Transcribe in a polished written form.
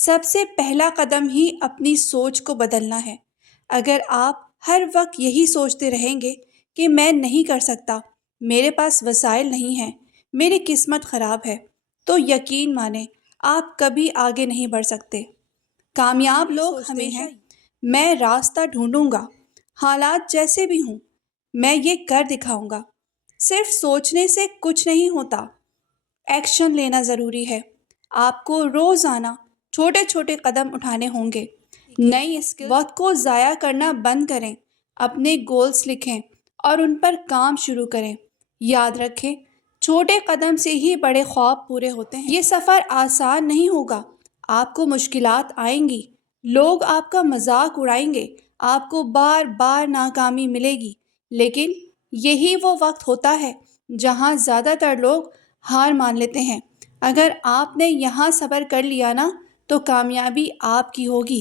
سب سے پہلا قدم ہی اپنی سوچ کو بدلنا ہے۔ اگر آپ ہر وقت یہی سوچتے رہیں گے کہ میں نہیں کر سکتا، میرے پاس وسائل نہیں ہیں، میری قسمت خراب ہے، تو یقین مانیں آپ کبھی آگے نہیں بڑھ سکتے۔ کامیاب لوگ ہمیشہ میں راستہ ڈھونڈوں گا، حالات جیسے بھی ہوں میں یہ کر دکھاؤں گا۔ صرف سوچنے سے کچھ نہیں ہوتا، ایکشن لینا ضروری ہے۔ آپ کو روزانہ چھوٹے چھوٹے قدم اٹھانے ہوں گے۔ نئی اسکل، وقت کو ضائع کرنا بند کریں، اپنے گولز لکھیں اور ان پر کام شروع کریں۔ یاد رکھیں، چھوٹے قدم سے ہی بڑے خواب پورے ہوتے ہیں۔ یہ سفر آسان نہیں ہوگا، آپ کو مشکلات آئیں گی، لوگ آپ کا مذاق اڑائیں گے، آپ کو بار بار ناکامی ملے گی، لیکن یہی وہ وقت ہوتا ہے جہاں زیادہ تر لوگ ہار مان لیتے ہیں۔ اگر آپ نے یہاں صبر کر لیا نا، تو کامیابی آپ کی ہوگی۔